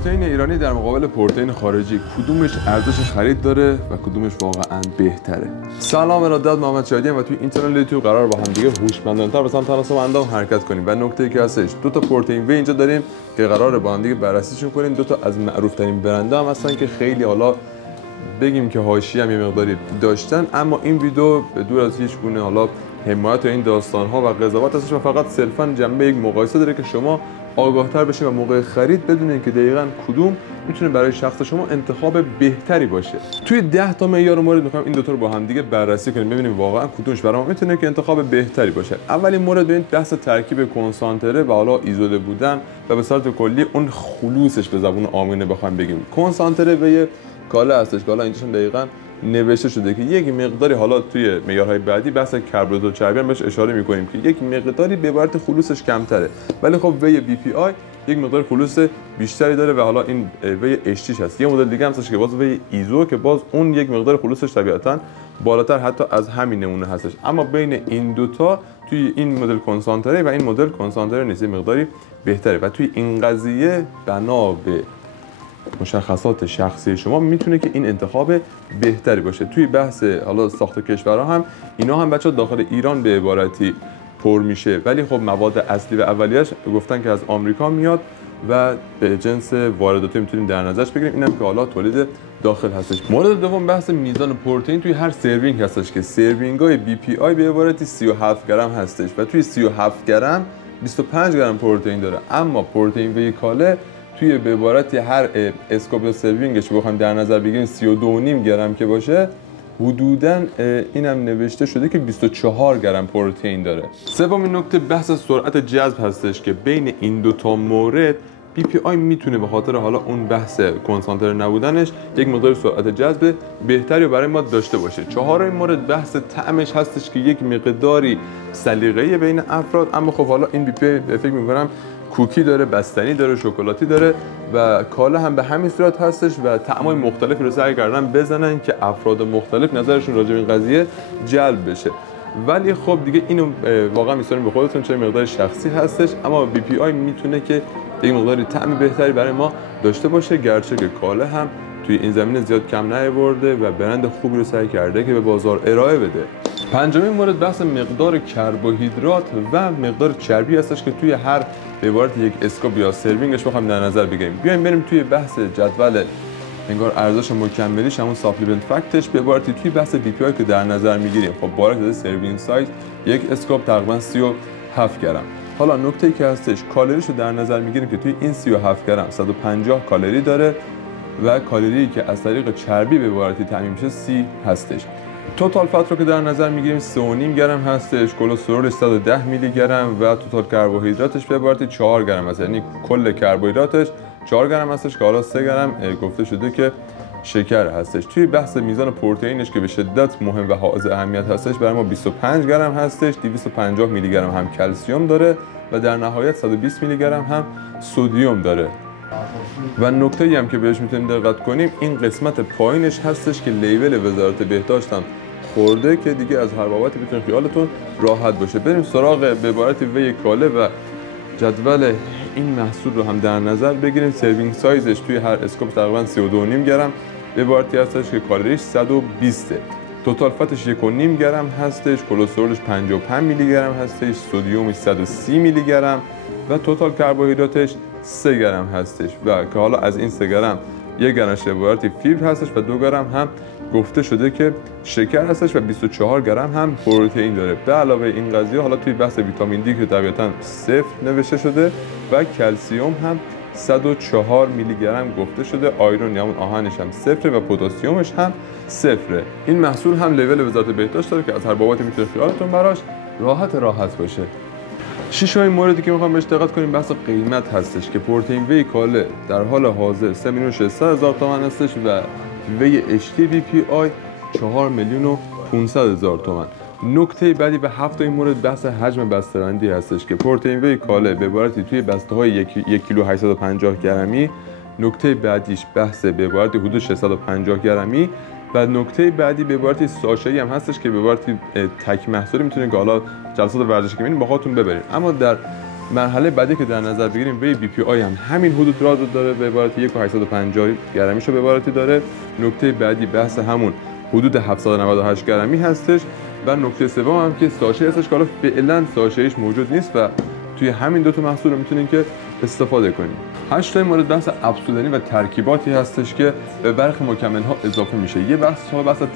پروتئین ایرانی در مقابل پروتئین خارجی کدومش ارزش خرید داره و کدومش واقعا بهتره؟ سلام، ارادت، محمد شادیم و توی این چنل یوتیوب قرار با هم دیگه هوشمندانه‌تر به سمت تناسب اندام حرکت کنیم و نکته‌ای که هستش دو تا پروتئین وی اینجا داریم که قراره با هم دیگه بررسیشون کنیم. دو تا از معروف ترین برند هم هستن که خیلی حالا بگیم که حاشیه هم یه مقداری داشتن، اما این ویدیو دور از هیچ گونه حالا حمایت این داستان ها و قضاوت هستش و فقط صرفا جنبه یک مقایسه داره که شما آگاه‌تر بشین و موقع خرید بدونین که دقیقاً کدوم میتونه برای شخص شما انتخاب بهتری باشه. توی 10 تا معیار مورد می‌خوایم این دو تا رو با هم دیگه بررسی کنیم ببینیم واقعاً کدومش برای ما میتونه که انتخاب بهتری باشه. اولین مورد ببین بحث ترکیب کنسانتره و حالا ایزوله بودن و به صورت کلی اون خلوصش به زبون عامیانه بخوایم بگیم. کنسانتره و یه کالا هستش که حالا اینجاشون دقیقاً نوشته شده که یک مقداری حالا توی معیارهای بعدی بحث کربوهیدرات و چربی هم بهش اشاره می‌کنیم که یک مقداری به عبارت خلوصش کمتره، ولی خب وی بی پی آی یک مقدار خلوص بیشتری داره و حالا این وی اشتیش هست. یه مدل دیگه هم هستش که باز وی ایزو که باز اون یک مقدار خلوصش طبیعتاً بالاتر حتی از همین نمونه هستش، اما بین این دوتا توی این مدل کنسانتره و این مدل کنسانتره نیست، مقداری بهتره و توی این قضیه بنا به مشخصات شخصی شما میتونه که این انتخاب بهتری باشه. توی بحث حالا ساخت کشورها هم اینا هم بچه‌ها داخل ایران به عبارتی پر میشه، ولی خب مواد اصلی و اولیه‌اش گفتن که از آمریکا میاد و به جنس وارداتی میتونیم در نظرش بگیریم. اینم که حالا تولید داخل هستش. مورد دوم بحث میزان پروتئین توی هر سروینگ هستش که سروینگ‌های بی پی آی به عبارتی 37 گرم هستش و توی 37 گرم 25 گرم پروتئین داره، اما پروتئین وی کاله توی به عبارتی هر اسکوپ یا سروینگش بخوایم در نظر بگیریم 32.5 گرم که باشه حدوداً اینم نوشته شده که 24 گرم پروتئین داره. سومین نکته بحث سرعت جذب هستش که بین این دو تا مورد بی پی آی میتونه به خاطر حالا اون بحث کنسانتره نبودنش یک مقدار سرعت جذب بهتری برای ما داشته باشه. چهارمین مورد بحث طعمش هستش که یک مقداری سلیقه‌ای بین افراد، اما خب حالا این بی پی آی فکر می‌کنم کوکی داره، بستنی داره، شکلاتی داره و کالا هم به همین صورت هستش و طعمای مختلفی رو سعی کردن بزنن که افراد مختلف نظرشون راجع به این قضیه جلب بشه. ولی خب دیگه اینو واقعا می‌سپاریم به خودتون، چه مقدار شخصی هستش، اما بی پی آی میتونه که یک مقداری طعم بهتری برای ما داشته باشه، گرچه که کالا هم توی این زمینه زیاد کم نیاورده و برند خوبی رو سعی کرده که به بازار ارائه بده. پنجمین مورد بحث مقدار کربوهیدرات و مقدار چربی هستش که توی هر به عبارت یک اسکوپ یا سروینگش بخوایم در نظر بگیریم. بیایم بریم توی بحث جدول انگار ارزش مکملیش، همون ساپلیمنت فکتش به عبارتی توی بحث بی پی آی که در نظر میگیریم. خب بالا داده سروینگ سایز یک اسکوپ تقریبا 37 گرم. حالا نکته‌ای که هستش کالریش رو در نظر میگیریم که توی این 37 گرم 150 کالری داره و کالری که از طریق چربی به عبارتی تامین میشه 30 هستش. توتال فت رو که در نظر میگیریم 3.5 گرم هستش، کلسترولش 110 میلی گرم و توتال کربوهیدراتش به عبارتی 4 گرم هست، یعنی کل کربوهیدراتش 4 گرم هستش که حالا 3 گرم گفته شده که شکر هستش. توی بحث میزان پروتئینش که به شدت مهم و حائز اهمیت هستش برای ما 25 گرم هستش، 250 میلی گرم هم کلسیم داره و در نهایت 120 میلی گرم هم سدیم داره. و نکته‌ای هم که بهش میتونیم دقت کنیم این قسمت پایینش هستش که لیبل وزارت بهداشت هم خورده که دیگه از هر بابتی میتونه خیالتون راحت باشه. بریم سراغ به عبارت وی کاله و جدول این محصول رو هم در نظر بگیریم. سروینگ سایزش توی هر اسکوپ تقریبا 32.5 گرم به عبارتی هستش که کالریش 120. توتال فتش 1.5 گرم هستش، کلسترولش 55 میلی گرم هستش، سدیمش 130 میلی گرم و توتال کربوهیدراتش 3 گرم هستش و که حالا از این 3 گرم 1 گرمش به عبارتی فیبر هستش و 2 گرم هم گفته شده که شکر هستش و 24 گرم هم پروتئین داره. به علاوه این قضیه حالا توی بحث ویتامین دی که طبیعتاً 0 نوشته شده و کلسیم هم 104 میلی گرم گفته شده، آیرون یا همون آهنش هم 0 و پتاسیمش هم 0. این محصول هم لیبل وزارت بهداشت داره که از هر بابتی میتونه خیالتون براش راحت باشه. ششمین موردی که میخوام بهش دقت کنیم بحث قیمت هستش که پروتئین وی کاله در حال حاضر 3,600,000 تومان هستش و وی اشتی بی پی آی 4,500,000 تومان. نکته بعدی به هفت این مورد بحث حجم بسته‌بندی هستش که پروتئین وی کاله به عبارتی توی بسته‌های 1 کیلو 850 گرمی. نکته بعدیش بحث به عبارتی حدود 650 گرمی و نکته بعدی به عبارتی ساشه‌ای هم هستش که به عبارتی تک محصولی میتونه که حالا جلسات ورزشی که می‌بینید با خودتون ببرید. اما در مرحله بعدی که در نظر بگیریم وی بی پی آی هم همین حدود را داره، به عبارت 1850 گرمیش رو به عبارتی داره. نکته بعدی بحث همون حدود 798 گرمی هستش و نکته سوم هم که ساشه هستش که حالا فعلا ساشه‌ایش موجود نیست و توی همین دو تا محصول میتونین که استفاده کنیم. 8 تا مورد بحث افزودنی و ترکیباتی هستش که به برخی مکمل ها اضافه میشه. یه بحث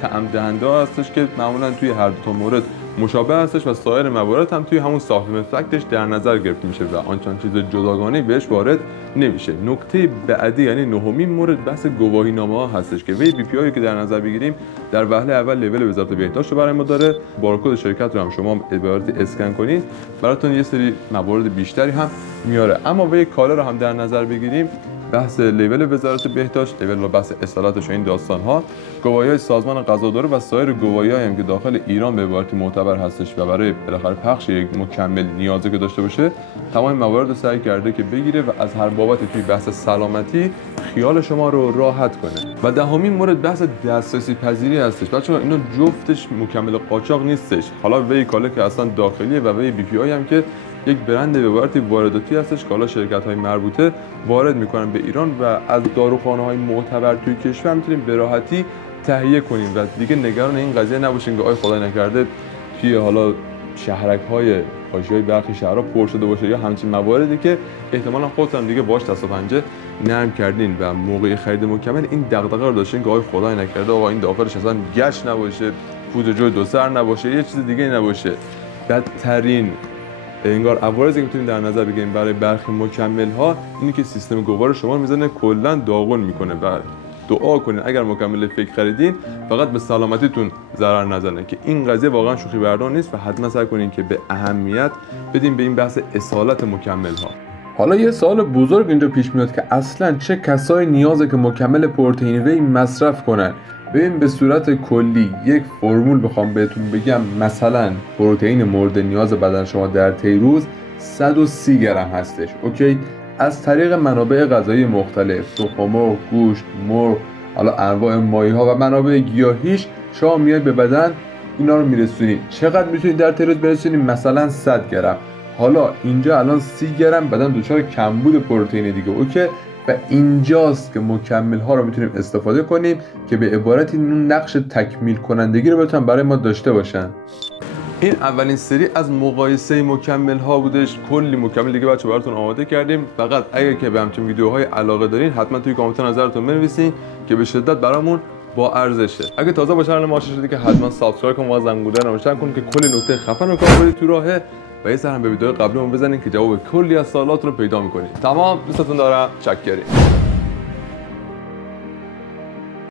طعم دهنده ها هستش که معمولا توی هر دو تا مورد مشابه هستش و سایر موارد هم توی همون ساپلمنت فکتش در نظر گرفته میشه و آنچنان چیز جداگانه بهش وارد نمیشه. نکته بعدی یعنی نهمین مورد بحث گواهینامه ها هستش که وی بی پی آی که در نظر بگیریم در وهله اول لول وزارت بهداشت رو برای ما داره. بارکد شرکت رو هم شما به عبارتی اسکن کنید براتون یه سری موارد بیشتری هم میاره. اما وی کالا رو هم در نظر بگیریم بحث لیول وزارت بهداشت، لیول و بحث اصالتش و این داستان ها، گواهی‌های سازمان غذاداری و سایر گواهی‌هایی هم که داخل ایران به عبارتی معتبر هستش و برای بالاخره پخش یک مکمل نیازی که داشته باشه، تمام موارد رو سعی کرده که بگیره و از هر بابتی توی بحث سلامتی خیال شما رو راحت کنه. و دهمین مورد بحث دسترسی پذیری هستش. بچه‌ها اینا جفتش مکمل قاچاق نیستش. حالا وی کالا که اصلا داخلیه و وی بی پی آی هم که یک برند به عبارتی وارداتی هستش که حالا شرکت‌های مربوطه وارد میکنن به ایران و از داروخانه‌های معتبر توی کشور میتونیم به راحتی تهیه کنیم و دیگه نگران این قضیه نباشین که آی خدای نکرده توی حالا شهرک‌های حاشیه‌های برخی شهرها پر شده باشه یا همچین مواردی که احتمالاً خودتون دیگه باش دست و پنجه نرم کردین و موقع خرید مکمل این دغدغه رو داشتین که آی خدای نکرده آقا این داخلش اصلا گچ نباشه، پودر جوی دو سر نباشه، یه چیز دیگه نباشه. بدترین انگار عوارضی که میتونید در نظر بگیریم برای برخی مکمل ها اینی که سیستم گوار شما میزنه کلا داغون میکنه و دعا کنین اگر مکمل فکر خریدین فقط به سلامتیتون ضرر نزنه که این قضیه واقعا شوخی بردار نیست و حتما سعی کنین که به اهمیت بدین به این بحث اصالت مکمل ها. حالا یه سوال بزرگ اینجا پیش میاد که اصلا چه کسایی نیازه که مکمل پروتئین وی مصرف کنن؟ ببین به صورت کلی یک فرمول بخوام بهتون بگم، مثلا پروتئین مورد نیاز بدن شما در طی روز 130 گرم هستش. اوکی، از طریق منابع غذایی مختلف، تخم، گوشت، مرغ، حالا انواع مایه‌ها و منابع گیاهیش شما میاد به بدن اینا رو میرسونید. چقدر میتونید در طی روز برسونید؟ مثلا 100 گرم. حالا اینجا الان 30 گرم بدن دچار کمبود پروتئین دیگه. اوکی، و اینجاست که مکمل ها رو میتونیم استفاده کنیم که به عبارتی نقش تکمیل کنندگی رو بتونن برای ما داشته باشن. این اولین سری از مقایسه مکمل ها بودش. کلی مکمل دیگه بچه براتون آماده کردیم. فقط اگر که به همچین ویدیوهای علاقه دارین حتما توی کامنت نظرتون بنویسین که به شدت برامون با ارزشه. اگه تازه با چنل ما آشنا شدید که حتما سابسکرایب کن و زنگوله رو روشن کن که کلی نکته خفن رو کار تو راهه و یه سر هم به ویدیو قبلیمون بزنین که جواب کلی از سوالاتون رو پیدا می‌کنید. تمام، دوستتون دارم. چکریم.